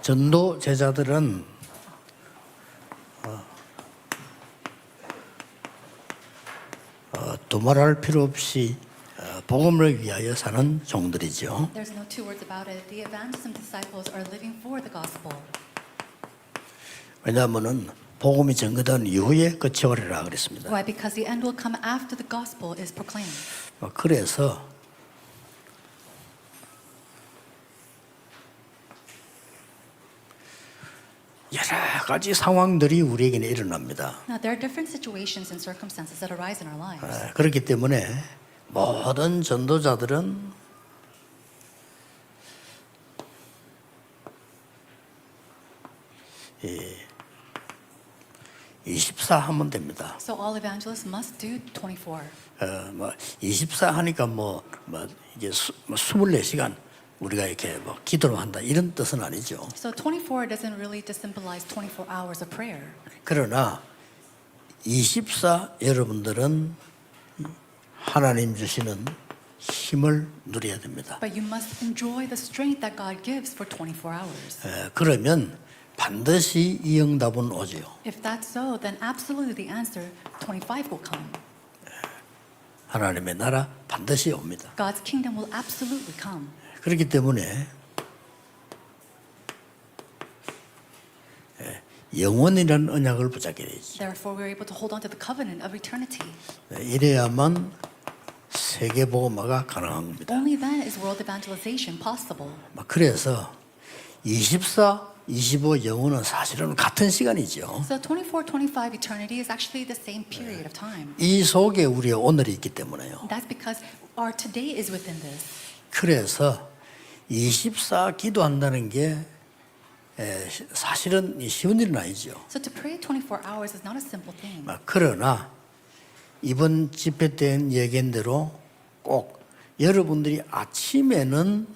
전도 제자들은 두말할 필요 없이 복음을 위하여 사는 종들이죠. There's no two words about it. The evangelism disciples are living for the gospel. 왜냐하면은 복음이 전거된 이후에 끝이 오리라 그랬습니다. Why? Because the end will come after the gospel is proclaimed. 그래서 여러 가지 상황들이 우리에게는 일어납니다. Now, there are different situations and circumstances that arise in our lives. 그렇기 때문에 모든 전도자들은 24 하면 됩니다. So all evangelists must do 24. 24 하니까 이제 24시간 우리가 이렇게 기도를 한다 이런 뜻은 아니죠. So 24 doesn't really just symbolize 24 hours of prayer. 그러나 24 여러분들은 하나님 주시는 힘을 누려야 됩니다. But you must enjoy the strength that God gives for 24 hours. 그러면 반드시 이 응답은 오지요. If that's so, then absolutely the answer 25 will come. 하나님의 나라 반드시 옵니다. God's kingdom will absolutely come. 그렇기 때문에 영원이라는 언약을 붙잡게 되죠. Therefore, we're able to hold on to the covenant of eternity. 이래야만 세계 복음화가 가능한 겁니다. Only then is world evangelization possible. 그래서 24, 25 영혼은 사실은 같은 시간이죠. So 24, 25 eternity is actually the same period of time. 이 속에 우리의 오늘이 있기 때문에요. That's because our today is within this. 그래서 24 기도한다는 게 사실은 쉬운 일은 아니죠. So to pray 24 hours is not a simple thing. 그러나 이번 집회 때 얘기한 대로 꼭 여러분들이 아침에는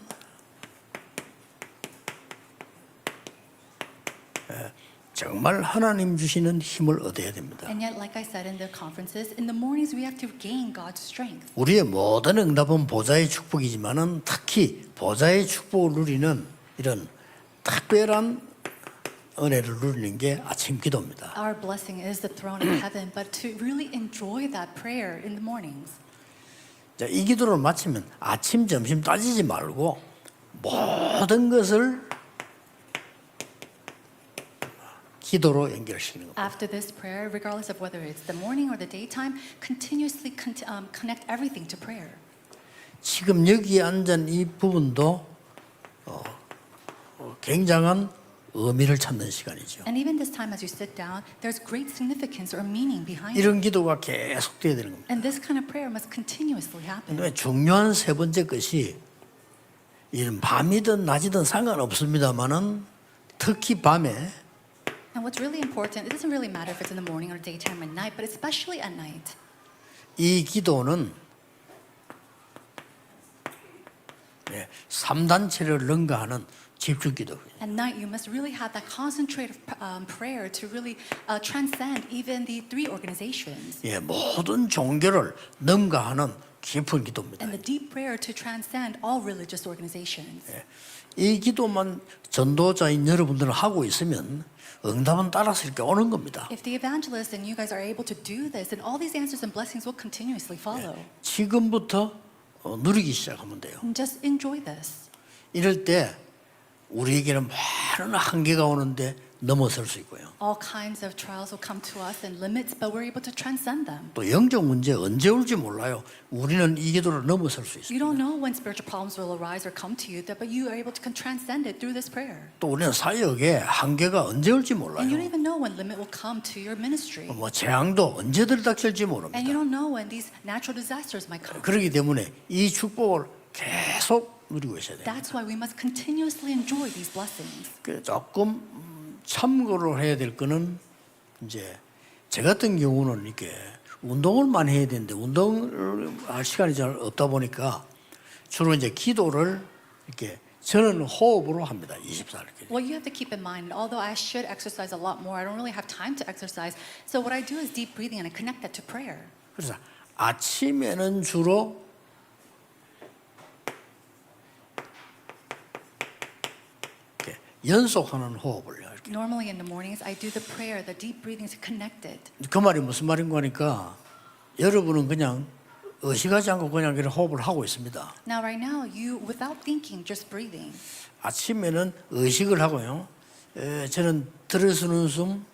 정말 하나님 주시는 힘을 얻어야 됩니다. And yet, like I said in the conferences, in the mornings we have to gain God's strength. 우리의 모든 응답은 보좌의 축복이지만은 특히 보좌의 축복을 누리는 이런 특별한 은혜를 누리는 게 아침 기도입니다. Our blessing is the throne of heaven, but to really enjoy that prayer in the mornings. 자, 이 기도를 마치면 아침, 점심 따지지 말고 모든 것을 기도로 연결시키는 겁니다. After this prayer, regardless of whether it's the morning or the daytime, continuously connect everything to prayer. 지금 여기 앉은 이 부분도 굉장한 의미를 찾는 시간이죠. And even this time as you sit down, there's great significance or meaning behind it. 이런 기도가 계속 돼야 되는 겁니다. And this kind of prayer must continuously happen. 근데 중요한 세 번째 것이 이런 밤이든 낮이든 상관없습니다만은 특히 밤에 And what's really important, it doesn't really matter if it's in the morning or daytime or night, but especially at night. 이 기도는 3단체를 능가하는 집중 기도예요. At night, you must really have that concentrated prayer to really transcend even the three organizations. 모든 종교를 능가하는 깊은 기도입니다. And the deep prayer to transcend all religious organizations. 이 기도만 전도자인 여러분들은 하고 있으면 응답은 따라서 이렇게 오는 겁니다. If the evangelists and you guys are able to do this, then all these answers and blessings will continuously follow. 지금부터 누리기 시작하면 돼요. And just enjoy this. 이럴 때 우리에게는 많은 한계가 오는데 넘어설 수 있고요. All kinds of trials will come to us and limits, but we're able to transcend them. 또 영적 문제 언제 올지 몰라요. 우리는 이 기도를 넘어설 수 있어요. You don't know when spiritual problems will arise or come to you, but you are able to transcend it through this prayer. 또 우리는 사역에 한계가 언제 올지 몰라요. And you don't even know when limit will come to your ministry. 재앙도 언제 들이닥칠지 모릅니다. And you don't know when these natural disasters might come. 그렇기 때문에 이 축복을 계속 누리고 있어야 돼요. That's why we must continuously enjoy these blessings. 조금 참고를 해야 될 거는 이제 제 같은 경우는 이렇게 운동을 많이 해야 되는데 운동을 할 시간이 잘 없다 보니까 주로 이제 기도를 이렇게 저는 호흡으로 합니다. 24일. What you have to keep in mind, although I should exercise a lot more, I don't really have time to exercise. So what I do is deep breathing and I connect that to prayer. 그래서 아침에는 주로 연속하는 호흡을요. 이렇게. Normally in the mornings, I do the prayer, the deep breathings connected. 그 말이 무슨 말인가 하니까 여러분은 그냥 의식하지 않고 그냥 이렇게 호흡을 하고 있습니다. Now, right now, you, without thinking, just breathing. 아침에는 의식을 하고요. 저는 들이쉬는 숨,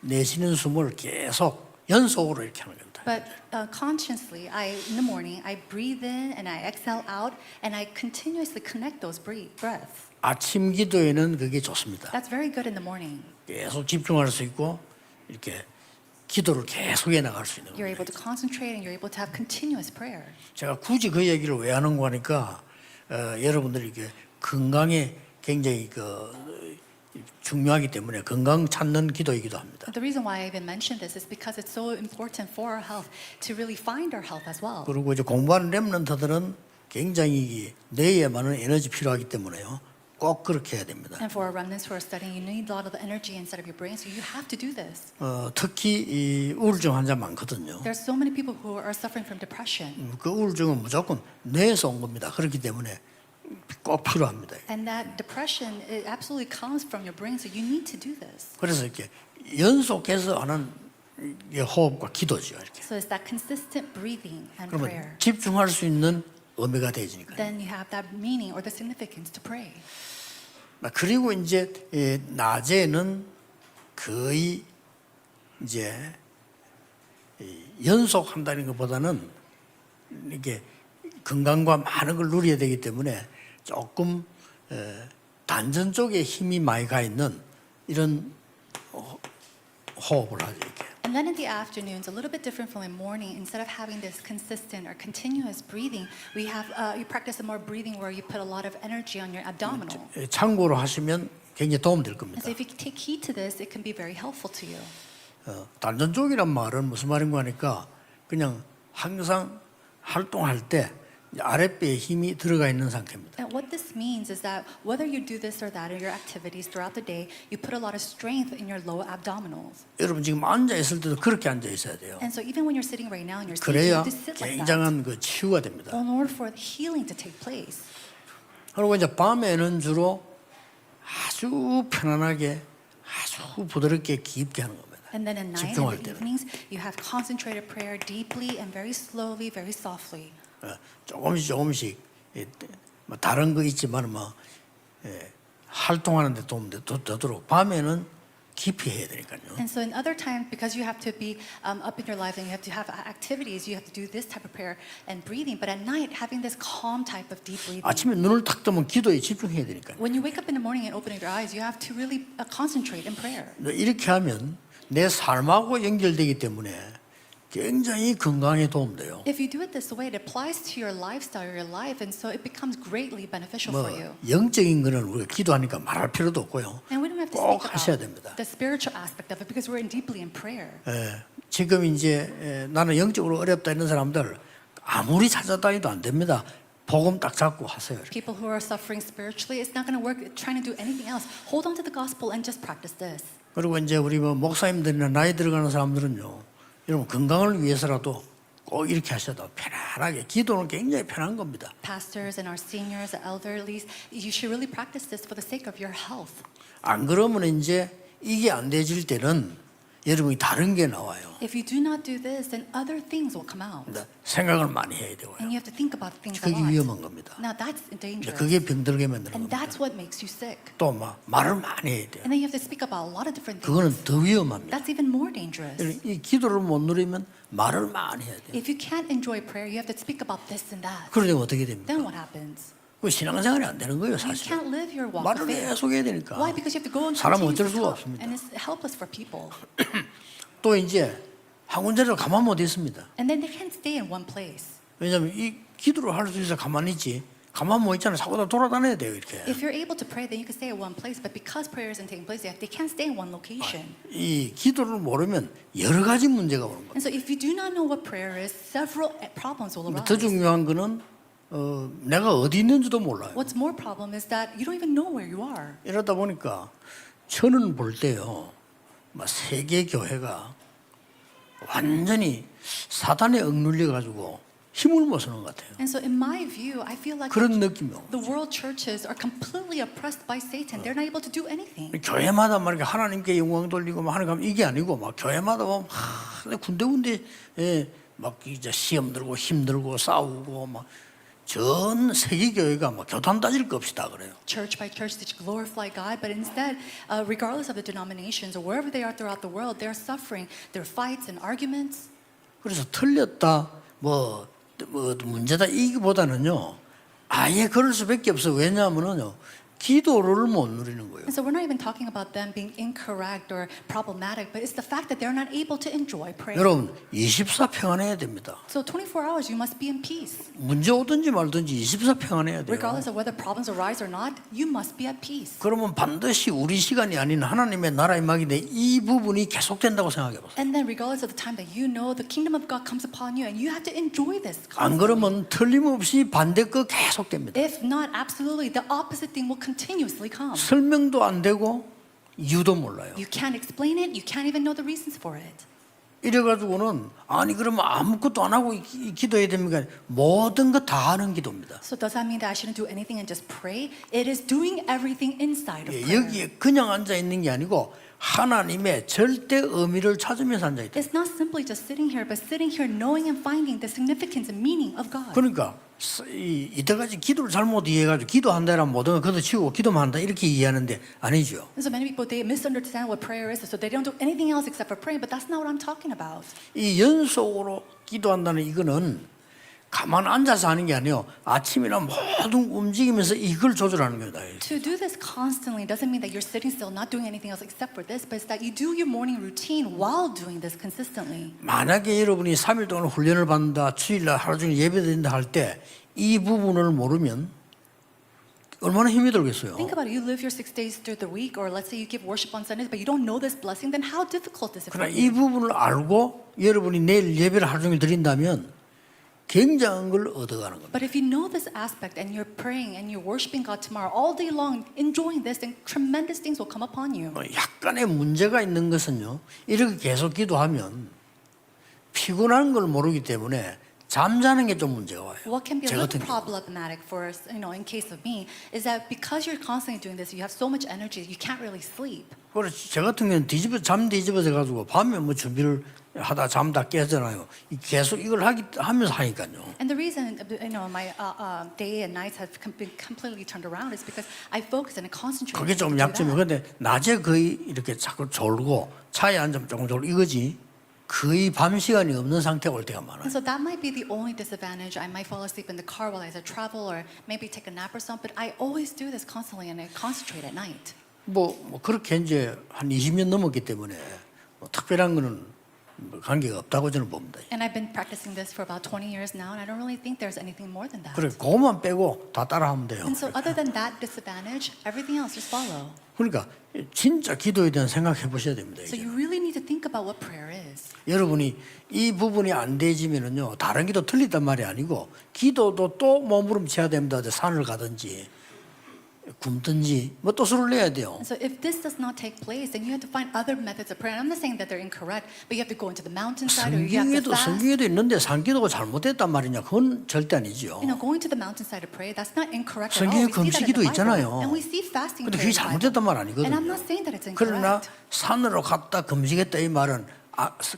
내쉬는 숨을 계속 연속으로 이렇게 하는 겁니다. But consciously, in the morning, I breathe in and I exhale out, and I continuously connect those breaths. 아침 기도에는 그게 좋습니다. That's very good in the morning. 계속 집중할 수 있고 이렇게 기도를 계속 해나갈 수 있는 You're 겁니다. able to concentrate and you're able to have continuous prayer. 제가 굳이 그 얘기를 왜 하는가 하니까 여러분들이 이게 건강에 굉장히 중요하기 때문에 건강 찾는 기도이기도 합니다. The reason why I even mentioned this is because it's so important for our health to really find our health as well. 그리고 이제 공부하는 렘넌트들은 굉장히 뇌에 많은 에너지 필요하기 때문에요. 꼭 그렇게 해야 됩니다. And for our remnants who are studying, you need a lot of the energy inside of your brain, so you have to do this. 특히 이 우울증 환자 많거든요. There's so many people who are suffering from depression. 그 우울증은 무조건 뇌에서 온 겁니다. 그렇기 때문에 꼭 필요합니다. And that depression, it absolutely comes from your brain, so you need to do this. 그래서 이렇게 연속해서 하는 호흡과 기도죠. 이렇게. So it's that consistent breathing and 그러면 prayer. 집중할 수 있는 의미가 되지니까요. Then you have that meaning or the significance to pray. 그리고 이제 낮에는 거의 이제 연속한다는 것보다는 이게 건강과 많은 걸 누려야 되기 때문에 조금 단전 쪽에 힘이 많이 가 있는 이런 호흡을 하죠. 이렇게. And then in the afternoons, a little bit different from the morning. Instead of having this consistent or continuous breathing, we have you practice a more breathing where you put a lot of energy on your abdominal. 참고로 하시면 굉장히 도움될 And 겁니다. so if you take heed to this, it can be very helpful to you. 단전 쪽이란 말은 무슨 말인가 하니까 그냥 항상 활동할 때 아랫배에 힘이 들어가 있는 상태입니다. And what this means is that whether you do this or that in your activities throughout the day, you put a lot of strength in your lower abdominals. 여러분 지금 앉아 있을 때도 그렇게 앉아 있어야 돼요. And so even when you're sitting right now in your seat, you 그래야 have to sit like that. 굉장한 그 치유가 됩니다. In order for healing to take place. 그리고 이제 밤에는 주로 아주 편안하게 아주 부드럽게 깊게 하는 겁니다. And then at night, in 집중할 the 때는. evenings, you have concentrated prayer deeply and very slowly, very softly. 조금씩 다른 거 있지만 활동하는 데 도움 되도록 밤에는 깊이 해야 되니까요. And so in other times, because you have to be up in your life and you have to have activities, you have to do this type of prayer and breathing. But at night, having this calm type of deep breathing. 아침에 눈을 딱 뜨면 기도에 집중해야 되니까요. When you wake up in the morning and open your eyes, you have to really concentrate in prayer. 이렇게 하면 내 삶하고 연결되기 때문에 굉장히 건강에 도움돼요. If you do it this way, it applies to your lifestyle, your life, and so it becomes greatly beneficial for you. 영적인 거는 우리가 기도하니까 말할 필요도 없고요. And we don't have to 꼭 speak 하셔야 about 됩니다. the spiritual aspect of it because we're in deeply in prayer. 지금 이제 나는 영적으로 어렵다 있는 사람들 아무리 찾아다니도 안 됩니다. 복음 딱 잡고 하세요. 이렇게. People who are suffering spiritually, it's not going to work trying to do anything else. Hold on to the gospel and just practice this. 그리고 이제 우리 목사님들이나 나이 들어가는 사람들은요. 여러분 건강을 위해서라도 꼭 이렇게 하셔도 편안하게 기도는 굉장히 편한 겁니다. Pastors and our seniors, the elderlies, you should really practice this for the sake of your health. 안 그러면 이제 이게 안 되질 때는 여러분이 다른 게 나와요. If you do not do this, then other things will come out. 생각을 많이 해야 되고요. And you have to think about things a 그게 lot. 위험한 겁니다. Now that's dangerous. 그게 병들게 만드는 And 겁니다. that's what makes you sick. 또 말을 많이 해야 돼요. And then you have to speak about a lot of different things. 그거는 더 위험합니다. That's even more dangerous. 이 기도를 못 누리면 말을 많이 해야 돼요. If you can't enjoy prayer, you have to speak about this and that. 그러면 어떻게 됩니까? Then what happens? 그 신앙생활이 안 되는 거예요, You 사실. can't live your walk 말을 of faith. 계속 해야 되니까. Why? Because you have to go and 사람은 continue 어쩔 to 수가 talk. 없습니다. And it's helpless for people. 또 이제 한 군데를 가만 못 있습니다. And then they can't stay in one place. 왜냐하면 이 기도를 할 수 있어 가만히 있지. 가만 못 있잖아요. 자꾸 다 돌아다녀야 돼요, 이렇게. If you're able to pray, then you can stay at one place. But because prayer isn't taking place, they can't stay in one location. 이 기도를 모르면 여러 가지 문제가 오는 거예요. And so if you do not know what prayer is, several problems will arise. 더 중요한 거는 내가 어디 있는지도 몰라요. What's more problem is that you don't even know where you are. 이러다 보니까 저는 볼 때요, 세계 교회가 완전히 사단에 억눌려 가지고 힘을 못 쓰는 것 같아요. And so in my view, I feel like 그런 느낌이 옵니다. the world churches are completely oppressed by Satan. They're not able to do anything. 교회마다 말이야 하나님께 영광 돌리고 막 하는 거 이게 아니고 막 교회마다 보면 군데군데 막 이제 시험 들고 힘들고 싸우고 막 전 세계 교회가 막 교단 따질 것 없이 다 그래요. Church by church, they glorify God, but instead, regardless of the denominations or wherever they are throughout the world, they're suffering. There are fights and arguments. 그래서 틀렸다 뭐 문제다 이기보다는요 아예 그럴 수밖에 없어. 왜냐하면은요 기도를 못 누리는 거예요. And so we're not even talking about them being incorrect or problematic, but it's the fact that they're not able to enjoy prayer. 여러분 24 평안해야 됩니다. So 24 hours, you must be in peace. 문제 오든지 말든지 24 평안해야 돼요. Regardless of whether problems arise or not, you must be at peace. 그러면 반드시 우리 시간이 아닌 하나님의 나라 임하기인데 이 부분이 계속된다고 생각해 보세요. And then regardless of the time that you know, the kingdom of God comes upon you and you have to enjoy this 안 constantly. 그러면 틀림없이 반대 거 계속됩니다. If not, absolutely, the opposite thing will continuously come. 설명도 안 되고 이유도 몰라요. You can't explain it, you can't even know the reasons for it. 이래가지고는 아니 그러면 아무것도 안 하고 기도해야 됩니까? 모든 거 다 하는 기도입니다. So does that mean that I shouldn't do anything and just pray? It is doing everything inside of prayer. 여기에 그냥 앉아 있는 게 아니고 하나님의 절대 의미를 찾으면서 앉아 있다. It's not simply just sitting here, but sitting here knowing and finding the significance and meaning of God. 그러니까 이때까지 기도를 잘못 이해해가지고 기도한다라면 모든 걸 걷어치우고 기도만 한다 이렇게 이해하는데 아니죠. And so many people, they misunderstand what prayer is, so they don't do anything else except for praying, but that's not what I'm talking about. 이 연속으로 기도한다는 이거는 가만 앉아서 하는 게 아니에요. 아침이나 모든 움직이면서 이걸 조절하는 겁니다. To do this constantly doesn't mean that you're sitting still, not doing anything else except for this, but it's that you do your morning routine while doing this consistently. 만약에 여러분이 3일 동안 훈련을 받는다, 주일날 하루 종일 예배드린다 할 때 이 부분을 모르면 얼마나 힘이 들겠어요. Think about it. You live your 6 days through the week, or let's say you give worship on Sundays, but you don't know this blessing, then how difficult is it for 그러나 you? 이 부분을 알고 여러분이 내일 예배를 하루 종일 드린다면 굉장한 걸 얻어가는 겁니다. But if you know this aspect and you're praying and you're worshiping God tomorrow all day long, enjoying this, then tremendous things will come upon you. 약간의 문제가 있는 것은요. 이렇게 계속 기도하면 피곤한 걸 모르기 때문에 잠자는 게 좀 문제가 와요. What can be a 제 little 같은 경우. problematic for us, in case of me, is that because you're constantly doing this, you have so much energy, you can't really sleep. 그래서 제 같은 경우는 잠 뒤집어져 가지고 밤에 뭐 준비를 하다 잠다 깨잖아요. 계속 이걸 하면서 하니까요. And the reason, my day and nights have been completely turned around is because I focus and I concentrate. 그게 좀 약점이에요. 근데 낮에 거의 이렇게 자꾸 졸고 차에 앉으면 조금 졸고 이거지. 거의 밤 시간이 없는 상태가 올 때가 많아요. And so that might be the only disadvantage. I might fall asleep in the car while I travel, or maybe take a nap or something. But I always do this constantly, and I concentrate at night. 뭐 그렇게 이제 한 20년 넘었기 때문에 뭐 특별한 거는 관계가 없다고 저는 봅니다. And I've been practicing this for about 20 years now, and I don't really think there's anything more than that. 그래 그것만 빼고 다 따라하면 돼요. And so other than that disadvantage, everything else just follow. 그러니까 진짜 기도에 대한 생각해 보셔야 됩니다. So 이제. you really need to think about what prayer is. 여러분이 이 부분이 안 되지면은요 다른 기도 틀리단 말이 아니고 기도도 또 몸부림쳐야 됩니다. 산을 가든지 굶든지 뭐 또 술을 내야 돼요. And so if this does not take place, then you have to find other methods of prayer. And I'm not saying that they're incorrect, but you have to go into the mountainside, or you have to fast. 성경에도 있는데 산기도가 잘못됐단 말이냐? 그건 절대 아니죠. Going to the mountainside to pray, that's not incorrect at all. 성경에 We see that in 금식기도 the 있잖아요. Bible. And we see fasting 근데 그게 prayer in the Bible. 잘못됐단 말 And I'm 아니거든요. not saying that it's 그러나 incorrect. 산으로 갔다 금식했다 이 말은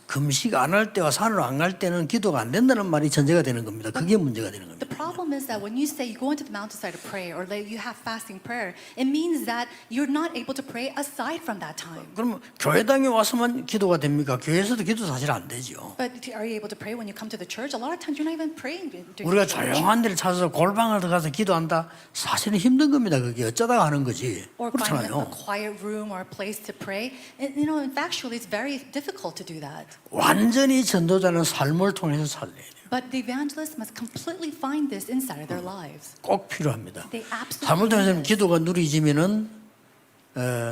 금식 안 할 때와 산으로 안 갈 때는 기도가 안 된다는 말이 전제가 되는 겁니다. 그게 문제가 되는 겁니다. The problem is that when you say you go into the mountainside to pray, or that you have fasting prayer, it means that you're not able to pray aside from that time. 그러면 교회당에 와서만 기도가 됩니까? 교회에서도 기도 사실 안 되죠. But are you able to pray when you come to the church? A lot of times you're not even praying during 우리가 the church. 조용한 데를 찾아서 골방을 들어가서 기도한다. 사실은 힘든 겁니다. 그게 어쩌다가 하는 거지. Or finding a 그렇잖아요. quiet room or a place to pray. And, factually, it's very difficult to do that. 완전히 전도자는 삶을 통해서 살려야 돼요. But the evangelists must completely find this inside of their lives. 꼭 필요합니다. They absolutely 삶을 통해서 need this. 기도가 누리지면은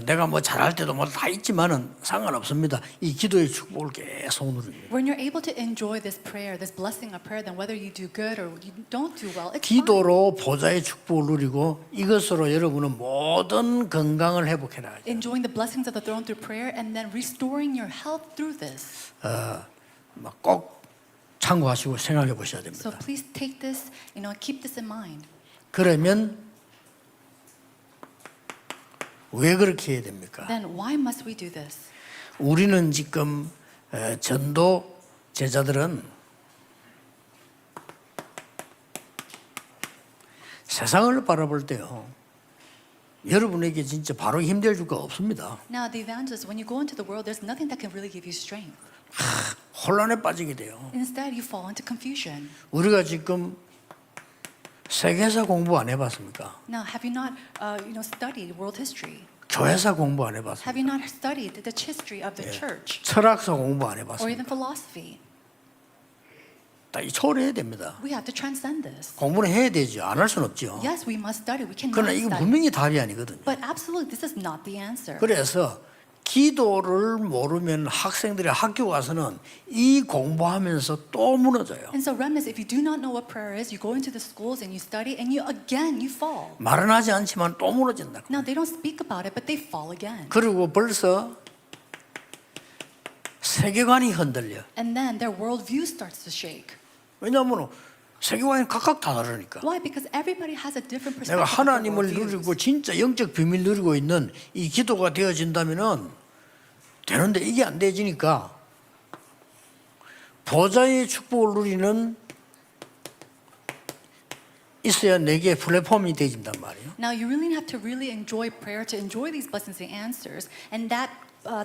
내가 뭐 잘할 때도 뭐 다 있지만은 상관없습니다. 이 기도의 축복을 계속 누립니다. When you're able to enjoy this prayer, this blessing of prayer, then whether you do good or you don't do well, it's fine. 기도로 보좌의 축복을 누리고 이것으로 여러분은 모든 건강을 회복해라. Enjoying the blessings of the throne through prayer, and then restoring your health through this. 꼭 참고하시고 생각해 보셔야 So 됩니다. please take this, keep this in mind. 그러면 왜 그렇게 해야 됩니까? Then why must we do this? 우리는 지금 전도 제자들은 세상을 바라볼 때요, 여러분에게 진짜 바로 힘들 줄 거 없습니다. Now, the evangelists, when you go into the world, there's nothing that can really give you strength. 혼란에 빠지게 돼요. Instead, you fall into confusion. 우리가 지금 세계사 공부 안 해봤습니까? Now, have you not, studied world history? 교회사 공부 안 Have 해봤습니까? you not studied the history of the church 철학사 공부 안 or even 해봤습니까? philosophy? 다 초월해야 됩니다. We have to transcend this. 공부는 해야 되죠. 안 할 수는 없죠. Yes, we must study. We cannot 그러나 이거 study. 분명히 답이 아니거든요. But absolutely, this is not the answer. 그래서 기도를 모르면 학생들이 학교 가서는 이 공부하면서 또 무너져요. And so, remnants, if you do not know what prayer is, you go into the schools and you study, and you fall. 말은 하지 않지만 또 무너진다. Now, they don't speak about it, but they fall again. 그리고 벌써 세계관이 흔들려. And then their worldview starts to shake. 왜냐하면 세계관이 각각 다 다르니까. Why? Because everybody has a different 내가 perspective. of their 하나님을 worldviews. 누리고 진짜 영적 비밀 누리고 있는 이 기도가 되어진다면은 되는데 이게 안 되지니까 보좌의 축복을 누리는 있어야 내게 플랫폼이 되어진단 말이에요. Now, you really have to really enjoy prayer to enjoy these blessings and answers, and that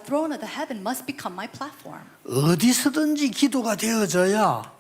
throne of the heaven must become my platform. 어디서든지 기도가 되어져야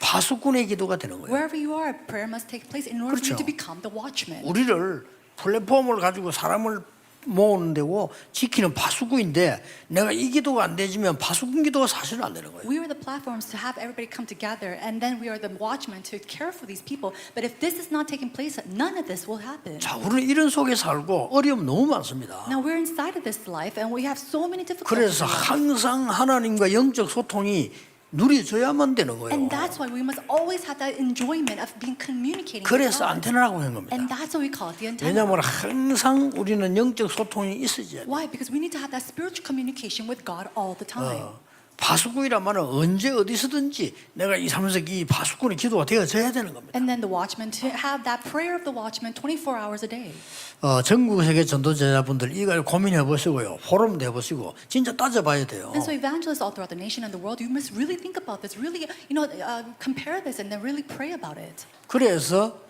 파수꾼의 기도가 되는 거예요. Wherever you are, prayer must take place in order for you 그렇죠. to become the watchman. 우리를 플랫폼을 가지고 사람을 모으는 데고 지키는 파수꾼인데 내가 이 기도가 안 되지면 파수꾼 기도가 사실은 안 되는 거예요. We are the platforms to have everybody come together, and then we are the watchmen to care for these people. But if this is not taking place, none of this will happen. 자, 우리는 이런 속에 살고 어려움 너무 많습니다. Now, we're inside of this life, and we have so many difficulties. 그래서 항상 하나님과 영적 소통이 누려져야만 되는 거예요. And that's why we must always have that enjoyment of being communicating with 그래서 God. 안테나라고 하는 겁니다. And that's what we call it, the antenna. 왜냐하면 항상 우리는 영적 소통이 있어야 돼요. Why? Because we need to have that spiritual communication with God all the time. 파수꾼이란 말은 언제 어디서든지 내가 이 삼석 이 파수꾼의 기도가 되어져야 되는 겁니다. And then the watchman, to have that prayer of the watchman 24 hours a day. 전국 세계 전도제자분들 이걸 고민해 보시고요. 포럼도 해보시고 진짜 따져봐야 돼요. And so evangelists all throughout the nation and the world, you must really think about this, really, compare this and then really pray about it. 그래서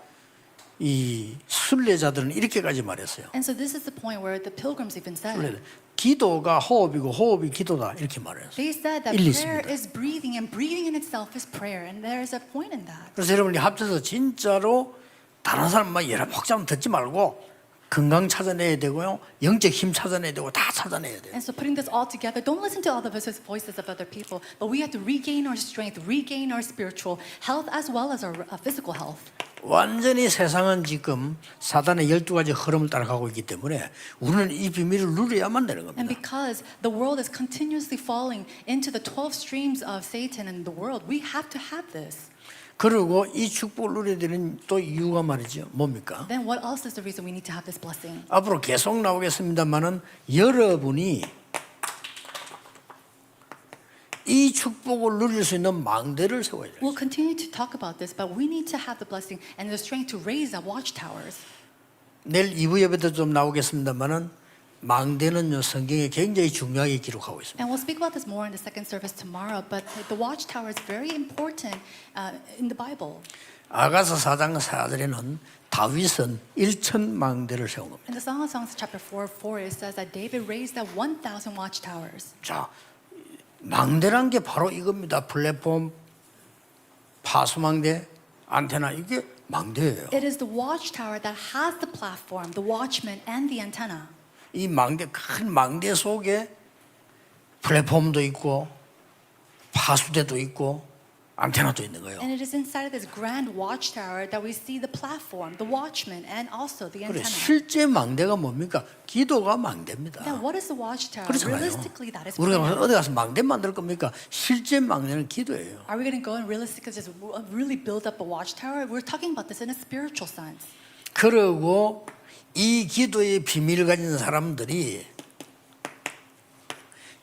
이 순례자들은 이렇게까지 말했어요. And so this is the point where the pilgrims even said. 기도가 호흡이고 호흡이 기도다 이렇게 말해요. They said that 일리 prayer 있습니다. is breathing and breathing in itself is prayer. And there is a point in that. 그래서 여러분이 합쳐서 진짜로 다른 사람 막 여러 복잡한 듣지 말고 건강 찾아내야 되고요, 영적 힘 찾아내야 되고 다 찾아내야 돼요. And so putting this all together, don't listen to all the voices of other people, but we have to regain our strength, regain our spiritual health as well as our physical health. 완전히 세상은 지금 사단의 12가지 흐름을 따라가고 있기 때문에 우리는 이 비밀을 누려야만 되는 And 겁니다. because the world is continuously falling into the 12 streams of Satan in the world, we have to have this. 그리고 이 축복을 누려야 되는 또 이유가 말이죠. 뭡니까? Then what else is the reason we need to have this blessing? 앞으로 계속 나오겠습니다만은 여러분이 이 축복을 누릴 수 있는 망대를 세워야 돼요. We'll continue to talk about this, but we need to have the blessing and the strength to raise the watchtowers. 내일 2부 예배도 좀 나오겠습니다만은 망대는요 성경에 굉장히 중요하게 기록하고 있습니다. And we'll speak about this more in the second service tomorrow, but the watchtower is very important in the Bible. 아가서 4장 4절에는 다윗은 1천 망대를 세운 겁니다. In the Song of Songs chapter 4, it says that David raised up 1,000 watchtowers. 자, 망대란 게 바로 이겁니다. 플랫폼, 파수망대, 안테나 이게 망대예요. It is the watchtower that has the platform, the watchman, and the antenna. 이 망대 큰 망대 속에 플랫폼도 있고 파수대도 있고 안테나도 있는 거예요. And it is inside of this grand watchtower that we see the platform, the watchman, and also the 그래 antenna. 실제 망대가 뭡니까? 기도가 망대입니다. Now, what is the watchtower? 그렇잖아요. Realistically, that is 우리가 prayer. 어디 가서 망대 만들 겁니까? 실제 망대는 기도예요. Are we going to go and realistically just really build up a watchtower? We're talking about this in a spiritual sense. 그리고 이 기도의 비밀을 가진 사람들이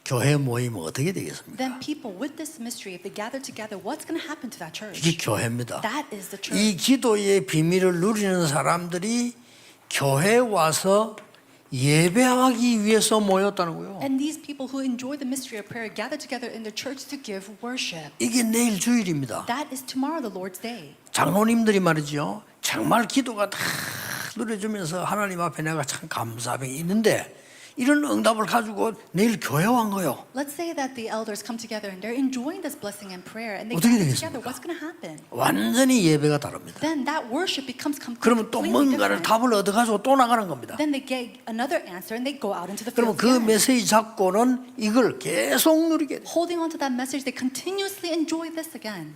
교회 모이면 어떻게 되겠습니까? then people with this mystery, if they gather together, what's going to happen to that church? 이게 교회입니다. That is the church. 이 기도의 비밀을 누리는 사람들이 교회에 와서 예배하기 위해서 모였다는 거예요. And these people who enjoy the mystery of prayer gather together in the church to give worship. 이게 내일 주일입니다. That is tomorrow, the Lord's day. 장로님들이 말이죠. 정말 기도가 다 누려주면서 하나님 앞에 내가 참 감사함이 있는데 이런 응답을 가지고 내일 교회 온 거예요. Let's say that the elders come together and they're enjoying this blessing and prayer and they 어떻게 gather 되겠습니까? together. What's going to happen? 완전히 예배가 다릅니다. Then that worship becomes 그러면 또 completely 뭔가를 different. 답을 얻어가지고 또 나가는 겁니다. Then they get another answer and they go out into the 그러면 field 그 again. 메시지 잡고는 이걸 계속 누리게 돼요. Holding on to that message, they continuously enjoy this again.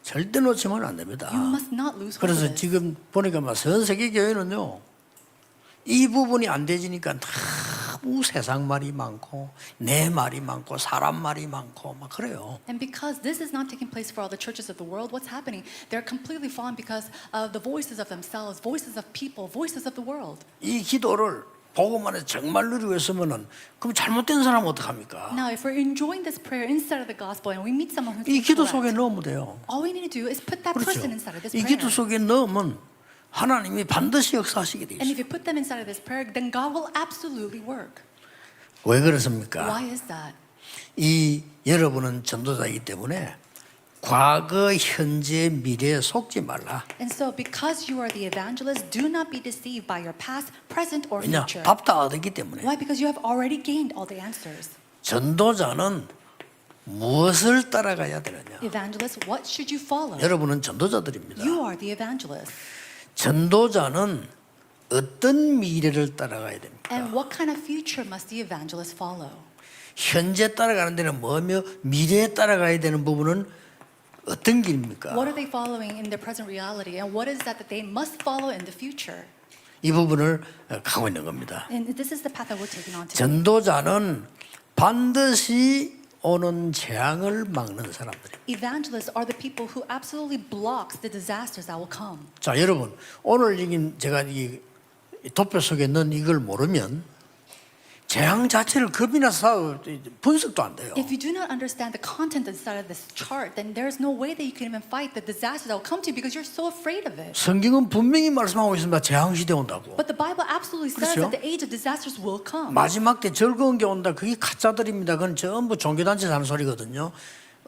절대 놓치면 안 됩니다. You must not lose hold 그래서 of this. 지금 보니까 전 세계 교회는요, 이 부분이 안 되지니까 너무 세상 말이 많고 내 말이 많고 사람 말이 많고 막 그래요. And because this is not taking place for all the churches of the world, what's happening? They're completely fallen because of the voices of themselves, voices of people, voices of the world. 이 기도를 보고만 해서 정말 누리고 있으면은 그럼 잘못된 사람은 어떡합니까? Now, if we're enjoying this prayer instead of the gospel and we meet someone who's 이 기도 incorrect, 속에 넣으면 돼요. all we need to do is put that 그렇죠. person inside of this 이 prayer. 기도 속에 넣으면 하나님이 반드시 역사하시게 돼 And 있어요. if you put them inside of this prayer, then God will absolutely work. 왜 그렇습니까? Why is that? 이 여러분은 전도자이기 때문에 과거, 현재, 미래에 속지 말라. And so, because you are the evangelist, do not be deceived by your past, present, or 왜냐? future. 답 다 얻었기 때문에. Why? Because you have already gained all the answers. 전도자는 무엇을 따라가야 되느냐? Evangelist, what should you follow? 여러분은 전도자들입니다. You are the evangelist. 전도자는 어떤 미래를 따라가야 됩니까? And what kind of future must the evangelist follow? 현재 따라가는 데는 뭐며 미래에 따라가야 되는 부분은 어떤 길입니까? What are they following in their present reality? And what is that they must follow in the future? 이 부분을 가고 있는 겁니다. And this is the path that we're taking on today. 전도자는 반드시 오는 재앙을 막는 사람들이에요. Evangelists are the people who absolutely blocks the disasters that will come. 자, 여러분, 오늘 제가 이 도표 속에 넣은 이걸 모르면 재앙 자체를 겁이 나서 분석도 안 돼요. If you do not understand the content inside of this chart, then there's no way that you can even fight the disaster that will come to you because you're so afraid of it. 성경은 분명히 말씀하고 있습니다. 재앙 시대 온다고. But the Bible absolutely says 그렇죠? that the age of disasters will come. 마지막 때 즐거운 게 온다. 그게 가짜들입니다. 그건 전부 종교단체에서 하는 소리거든요.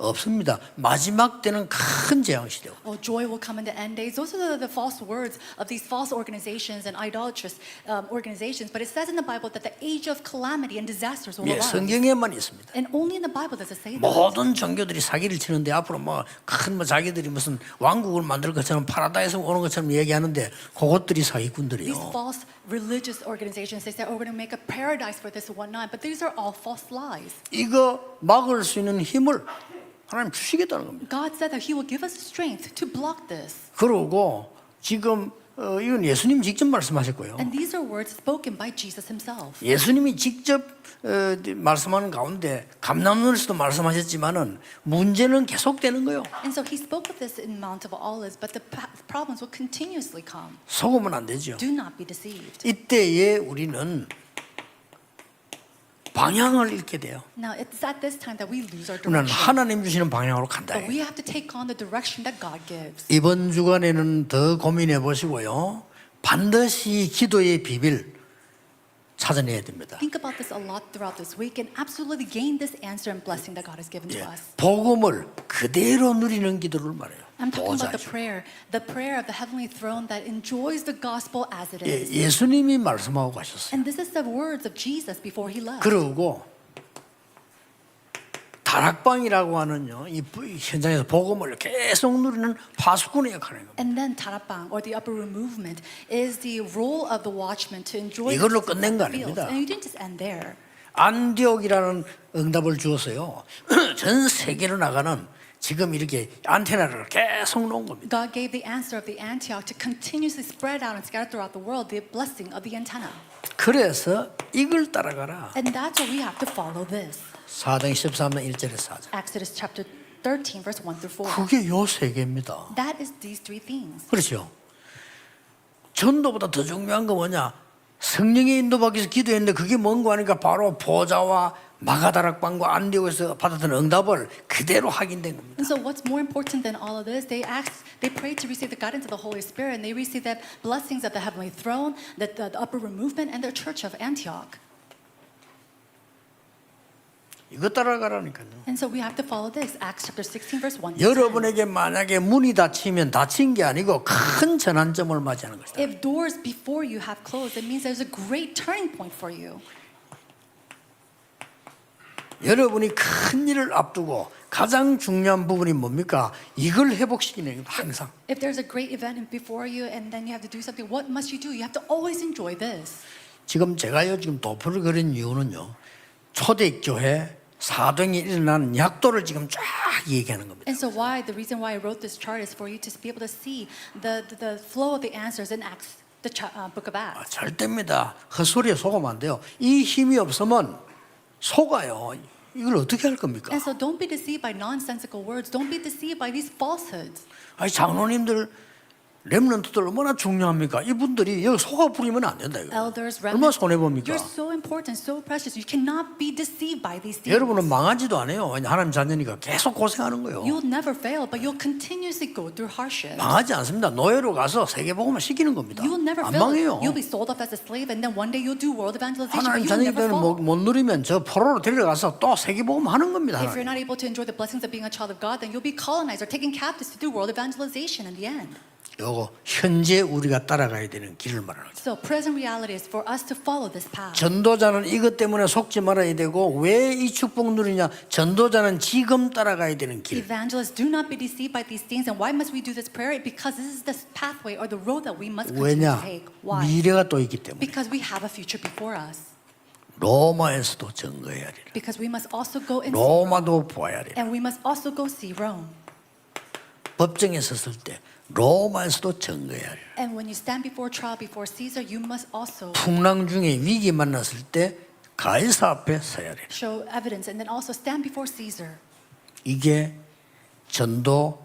없습니다. 마지막 때는 큰 재앙 시대고. Oh, joy will come in the end days. Those are the false words of these false organizations and idolatrous organizations. But it says in the Bible that the age of calamity and disasters will 예, arise. 성경에만 있습니다. And only in the Bible does it say that. 모든 종교들이 사기를 치는데 앞으로 큰 자기들이 무슨 왕국을 만들 것처럼 파라다이스 오는 것처럼 얘기하는데 그것들이 사기꾼들이요. These false religious organizations, they say, oh, we're going to make a paradise for this and whatnot. But these are all false lies. 이거 막을 수 있는 힘을 하나님 주시겠다는 겁니다. God said that He will give us strength to block this. 그러고 지금 이건 예수님 직접 말씀하셨고요. And these are words spoken by Jesus Himself. 예수님이 직접 말씀하는 가운데 감람문에서도 말씀하셨지만은 문제는 계속되는 거예요. And so He spoke of this in Mount of Olives, but the problems will continuously come. 속으면 안 되죠. Do not be deceived. 이때에 우리는 방향을 잃게 돼요. Now, it's at this time that we lose our 우리는 direction. 하나님 주시는 방향으로 간다. But we have to take on the direction that God gives. 이번 주간에는 더 고민해 보시고요. 반드시 기도의 비밀 찾아내야 됩니다. Think about this a lot throughout this week and absolutely gain this answer and blessing that God has given to 예, us. 복음을 그대로 누리는 기도를 말해요. I'm talking about 보좌죠. the prayer of the heavenly throne that enjoys the gospel as it 예, is. 예수님이 말씀하고 가셨어요. And this is the words of Jesus before He left. 그리고 다락방이라고 하는요, 이 현장에서 복음을 계속 누리는 파수꾼의 역할을 합니다. And then tarapang, or the upper room movement, is the role of the watchman to enjoy 이걸로 the 끝낸 거 fields. 아닙니다. And you didn't just end there. 안디옥이라는 응답을 주었어요. 전 세계로 나가는 지금 이렇게 안테나를 계속 놓은 겁니다. God gave the answer of the Antioch to continuously spread out and scatter throughout the world the blessing of the antenna. 그래서 이걸 따라가라. And that's why we have to follow this. 4장 13장 1절에서 4절. Exodus chapter 13, verse 1 through 4. 그게 요 세 개입니다. That is these three things. 그렇죠. 전도보다 더 중요한 건 뭐냐? 성령의 인도받기 위해서 기도했는데 그게 뭔가 하니까 바로 보좌와 마가다락방과 안디옥에서 받았던 응답을 그대로 확인된 겁니다. And so what's more important than all of this, they prayed to receive the guidance of the Holy Spirit, and they received the blessings of the heavenly throne, the upper room movement, and the church of Antioch. 이거 따라가라니까요. And so we have to follow this. Acts chapter 16 verse 1 to 10. 여러분에게 만약에 문이 닫히면 닫힌 게 아니고 큰 전환점을 맞이하는 것이다. If doors before you have closed, it means there's a great turning point for you. 여러분이 큰 일을 앞두고 가장 중요한 부분이 뭡니까? 이걸 회복시키는 겁니다. 항상. If there's a great event before you and then you have to do something, what must you do? You have to always enjoy this. 지금 제가요 지금 도표를 그린 이유는요. 초대교회 사도행이 일어나는 약도를 지금 쫙 얘기하는 겁니다. And so the reason why I wrote this chart is for you to be able to see the flow of the answers in Acts, the book of Acts. 절대입니다. 헛소리에 속으면 안 돼요. 이 힘이 없으면 속아요. 이걸 어떻게 할 겁니까? And so don't be deceived by nonsensical words. Don't be deceived by these falsehoods. 아니 장로님들 렘넌트들 얼마나 중요합니까? 이분들이 여기 속아 부리면 안 된다 이거. Elders, 얼마나 remnants, 손해 봅니까? you're so important, so precious. You cannot be deceived by these things. 여러분은 망하지도 않아요. 하나님 자녀니까 계속 고생하는 거예요. You'll never fail, but you'll continuously go through hardship. 망하지 않습니다. 노예로 가서 세계복음을 시키는 겁니다. You'll never 안 fail. 망해요. You'll be sold off as a slave, and then one day you'll do world evangelization, 하나님 but you'll never 자녀들은 fall. 못 누리면 저 포로로 데려가서 또 세계복음 하는 겁니다. If you're 하나님. not able to enjoy the blessings of being a child of God, then you'll be colonized or taken captives to do world evangelization in the end. 요거 현재 우리가 따라가야 되는 길을 말하는 거죠. So present reality is for us to follow this path. 전도자는 이것 때문에 속지 말아야 되고 왜 이 축복 누리냐? 전도자는 지금 따라가야 되는 길. Evangelists, do not be deceived by these things. And why must we do this prayer? Because this is the pathway or the road that we must continue 왜냐? to take. Why? 미래가 또 있기 때문에. Because we have a future before us. 로마에서도 증거해야 하리라. Because we must also go and see 로마도 보아야 하리라. And we must also go see Rome. 법정에 섰을 때 로마에서도 증거해야 하리라. And when you stand before trial before Caesar, you must also 풍랑 중에 위기 만났을 때 가이사 앞에 서야 하리라. show evidence and then also stand before Caesar. 이게 전도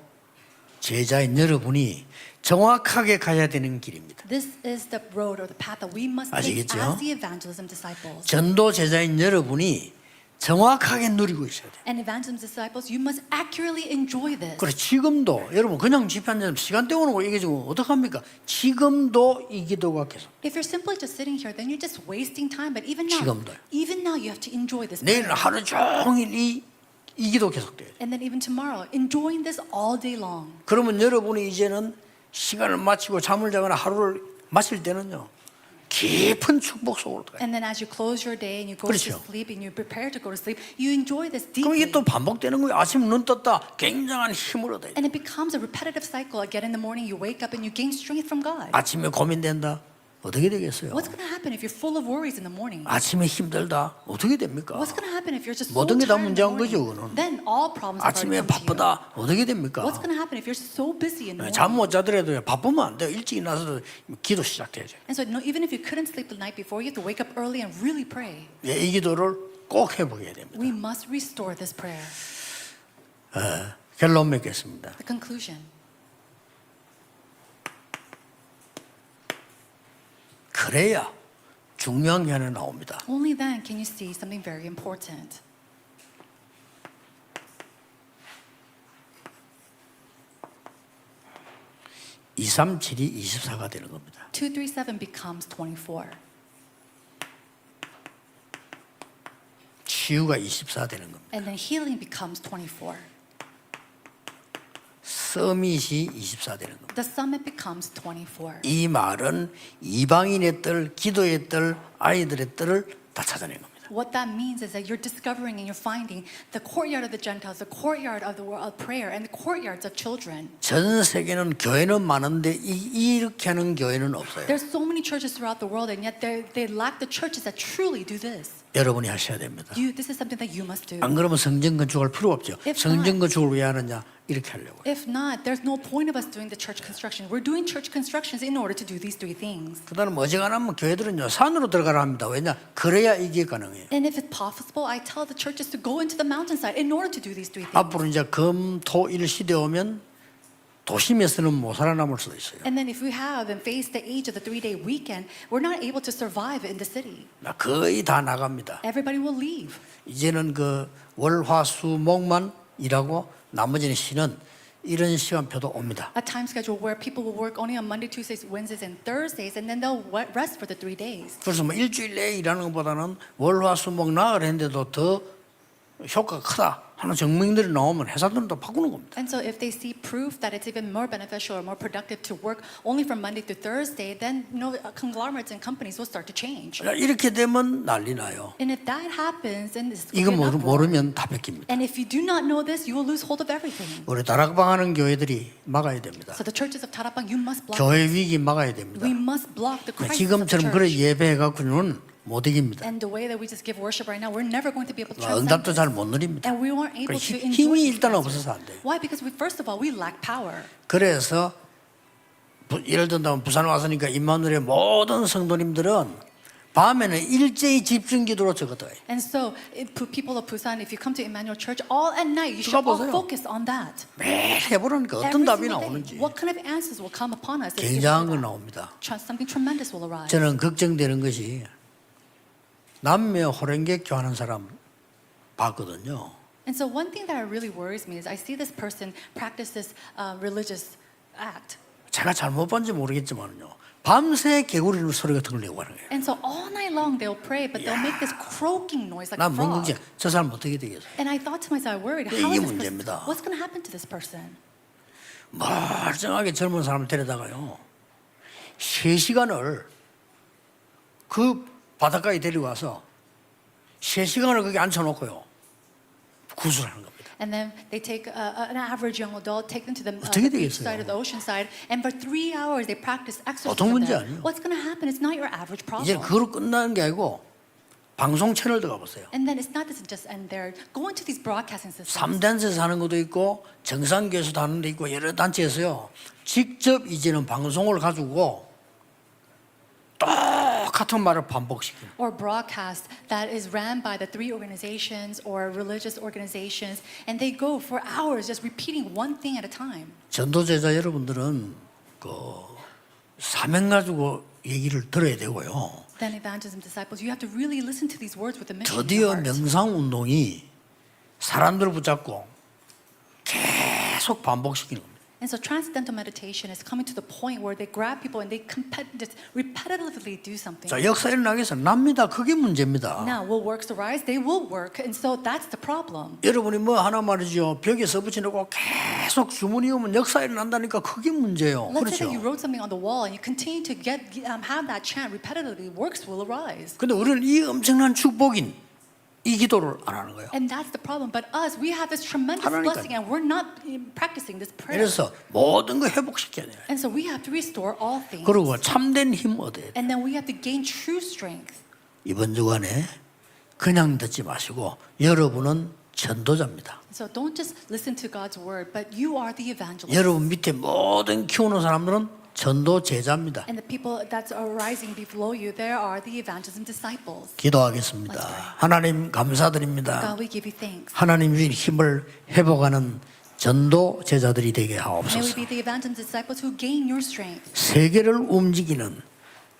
제자인 여러분이 정확하게 가야 되는 길입니다. This is the road or the path that we must take 아시겠죠? as the evangelism disciples. 전도 제자인 여러분이 정확하게 누리고 있어야 돼요. And evangelism disciples, you must accurately enjoy this. 그래 지금도 여러분 그냥 집회하는 시간 때우는 거 이게 지금 어떡합니까? 지금도 이 기도가 계속. If you're simply just sitting here, then you're just wasting time. But 지금도요. even now, you have to enjoy this. 내일 prayer. 하루 종일 이 기도 계속돼요. And then even tomorrow, enjoying this all day long. 그러면 여러분이 이제는 시간을 마치고 잠을 자거나 하루를 마칠 때는요 깊은 축복 속으로 들어가요. And then as you close your day and you go 그렇죠. to sleep and you prepare to go to sleep, you enjoy this 그럼 deeply. 이게 또 반복되는 거예요. 아침 눈 떴다 굉장한 힘을 얻어요. And it becomes a repetitive cycle. Again in the morning, you wake up and you gain strength from God. 아침에 고민된다 어떻게 되겠어요? What's going to happen if you're full of worries in the morning? 아침에 힘들다 어떻게 됩니까? What's going to happen if you're just so 모든 게 다 tired in the 문제인 morning? 거죠, 그거는. Then all problems are 아침에 going to come to you. 바쁘다 어떻게 됩니까? What's going to happen if you're so busy in the morning? 잠 못 자더라도 바쁘면 안 돼요. 일찍 일어나서 기도 시작해야죠. And so even if you couldn't sleep the night before, you have to wake up early and really pray. 예, 이 기도를 꼭 해보게 됩니다. We must restore this prayer. 결론 맺겠습니다. The conclusion. 그래야 중요한 게 하나 나옵니다. Only then can you see something very important. (237이) (24가) 되는 겁니다. 237 becomes 24. 치유가 (24) 되는 겁니다. And then healing becomes 24. 서밋이 (24) 되는 겁니다. The summit becomes 24. 이 말은 이방인의 뜰, 기도의 뜰, 아이들의 뜰을 다 찾아낸 겁니다. What that means is that you're discovering and you're finding the courtyard of the Gentiles, the courtyard of the world of prayer, and the courtyards of children. 전 세계는 교회는 많은데 이렇게 하는 교회는 없어요. There's so many churches throughout the world, and yet they lack the churches that truly do this. 여러분이 하셔야 됩니다. This is something that you must do. 안 그러면 성전 건축할 필요 없죠. If 성전 not- 건축을 왜 하느냐 이렇게 하려고. If not, there's no point of us doing the church construction. We're doing church constructions in order to do these three things. 그다음 어지간하면 교회들은요 산으로 들어가라 합니다. 왜냐? 그래야 이게 가능해요. And if it's possible, I tell the churches to go into the mountainside in order to do these three things. 앞으로 이제 금, 토, 일 시대 오면 도심에서는 못 살아남을 수도 있어요. And then if we have and face the age of the 3-day weekend, we're not able to survive in the city. 거의 다 나갑니다. Everybody will leave. 이제는 그 월화수목만 일하고 나머지는 쉬는 이런 시간표도 옵니다. A time schedule where people will work only on Monday, Tuesdays, Wednesdays, and Thursdays, and then they'll rest for the 3 days. 그래서 뭐 일주일 내에 일하는 것보다는 월화수목 나흘 했는데도 더 효과가 크다 하는 증명들이 나오면 회사들은 또 바꾸는 겁니다. And so if they see proof that it's even more beneficial or more productive to work only from Monday through Thursday, then conglomerates and companies will start to change. 이렇게 되면 난리 나요. And if that happens, then this 이거 모르면 다 뺏깁니다. And if you do not know this, you will lose hold of everything. 우리 다락방하는 교회들이 막아야 됩니다. So the churches of Tarapang, you must block. 교회 위기 막아야 됩니다. We must block the crisis of the 지금처럼 그런 church. 예배해갖고는 못 이깁니다. And the way that we just give worship right now, we're never going to be able to transcend 응답도 this. 잘 못 누립니다. And we weren't able to enjoy 힘이 these 일단 answers. 없어서 안 돼요. Why? Because first of all, we lack power. 그래서 예를 들면 부산 왔으니까 임마누엘의 모든 성도님들은 밤에는 일제히 집중기도로 적어둬요. And so, people of Busan, if you come to Emmanuel Church, all at night you should all 보세요. focus on that. 매일 해보라니까 어떤 Every 답이 single day. 나오는지 What kind of answers will come upon us? if we 굉장한 거 do that? 나옵니다. Something tremendous will arise. 저는 걱정되는 것이 남매 호랭객교 하는 사람 봤거든요. And so one thing that really worries me is I see this person practice this religious act. 제가 잘못 봤는지 모르겠지만요. 밤새 개구리 소리가 들리고 하는 거예요. And so all night long they'll pray, but they'll make this croaking noise like a 난 frog. 뭔지 저 사람 어떻게 되겠어요? And I thought to myself, I worried, 이게 how is this 문제입니다. person, what's going to happen to this person? 멀쩡하게 젊은 사람을 데려다가요. 3시간을 그 바닷가에 데려와서 3시간을 거기 앉혀놓고요. 구술하는 겁니다. And then they take an average young adult, take them to the 어떻게 beach 되겠어요? side of the ocean side, and for 3 hours they practice exorcism. 보통 문제 there. 아니에요. What's going to happen? It's not your average 이제 problem. 그거로 끝나는 게 아니고 방송 채널 들어가 보세요. And then it's not just end there. Go into these broadcasting systems. 3단체에서 하는 것도 있고 정상교에서도 하는 데 있고 여러 단체에서요. 직접 이제는 방송을 가지고 똑같은 말을 반복시키는. Or broadcast that is ran by the 3 organizations or religious organizations, and they go for hours just repeating one thing at a time. 전도제자 여러분들은 그 사명 가지고 얘기를 들어야 되고요. Then evangelism disciples, you have to really listen to these words with a mission in 드디어 your heart. 명상 운동이 사람들을 붙잡고 계속 반복시키는 겁니다. And so transcendental meditation is coming to the point where they grab people and they just repetitively do something. 자, 역사 일어나겠어 납니다. 그게 문제입니다. Now, will works arise? They will work, and so that's the problem. 여러분이 뭐 하나 말이죠. 벽에 써붙여놓고 계속 주문이 오면 역사 일어난다니까 그게 문제예요. Let's say that you 그렇죠. wrote something on the wall and you continue to have that chant repetitively. Works will arise. 근데 우리는 이 엄청난 축복인 이 기도를 안 하는 거예요. And that's the problem. But us, we have this tremendous 하나니까요. blessing, and we're not practicing this prayer. 그래서 모든 거 회복시켜야 돼요. And so we have to restore all things. 그리고 참된 힘 얻어야 돼요. And then we have to gain true strength. 이번 주간에 그냥 듣지 마시고 여러분은 전도자입니다. So don't just listen to God's word, but you are the evangelist. 여러분 밑에 모든 키우는 사람들은 전도 제자입니다. And the people that's arising below you, there are the evangelism disciples. 기도하겠습니다. 하나님 감사드립니다. God, we give you thanks. 하나님 주신 힘을 회복하는 전도 제자들이 되게 May we 하옵소서. be the evangelism disciples who gain your strength. 세계를 움직이는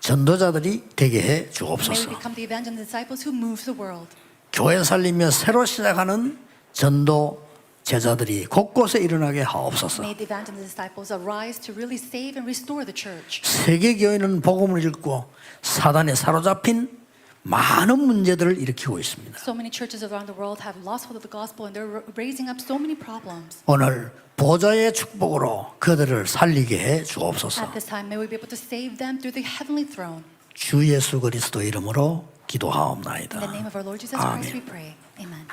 전도자들이 되게 해 May we 주옵소서. become the evangelism disciples who move the world. 교회 살리며 새로 시작하는 전도 제자들이 곳곳에 일어나게 하옵소서. May the evangelism disciples arise to really save and restore the church. 세계 교회는 복음을 읽고 사단에 사로잡힌 많은 문제들을 일으키고 있습니다. So many churches around the world have lost hold of the gospel, and they're raising up so many problems. 오늘 보좌의 축복으로 그들을 살리게 해 주옵소서. At this time, may we be able to save them through the heavenly throne. 주 예수 그리스도 이름으로 기도하옵나이다. In the name of our Lord Jesus 아멘. Christ, we pray. Amen.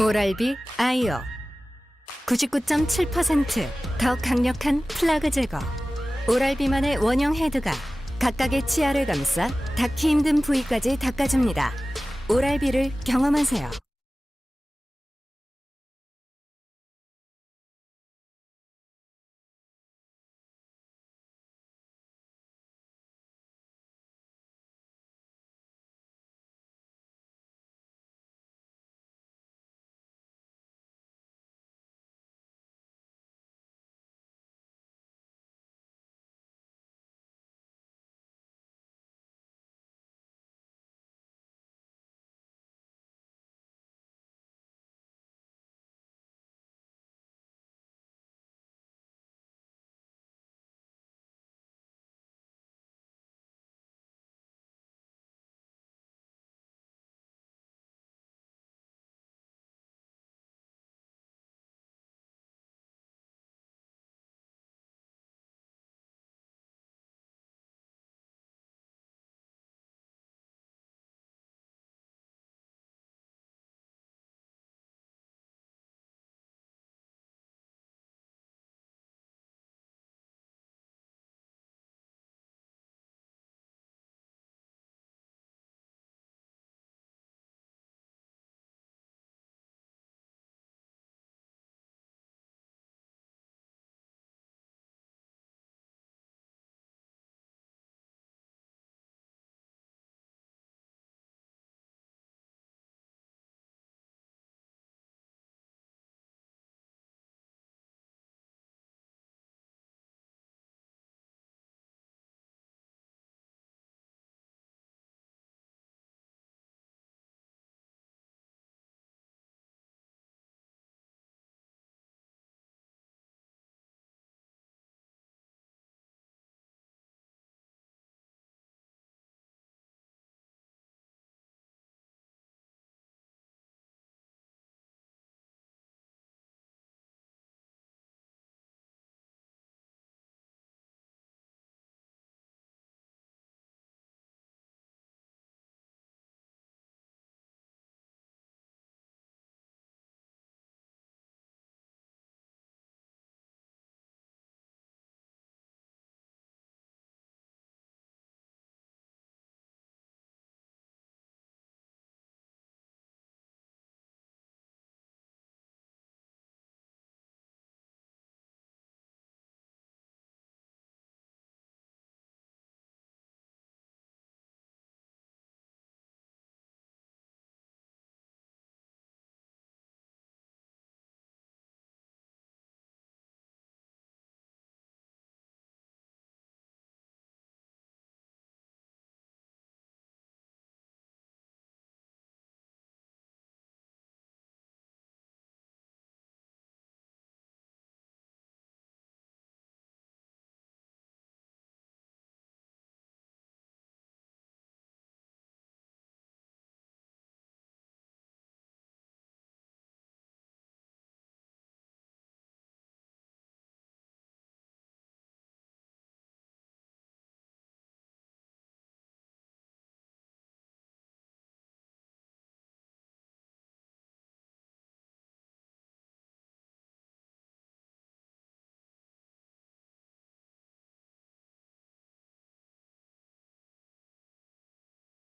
오랄비 아이오 99.7% 더 강력한 플라그 제거. 오랄비만의 원형 헤드가 각각의 치아를 감싸 닿기 힘든 부위까지 닦아줍니다. 오랄비를 경험하세요.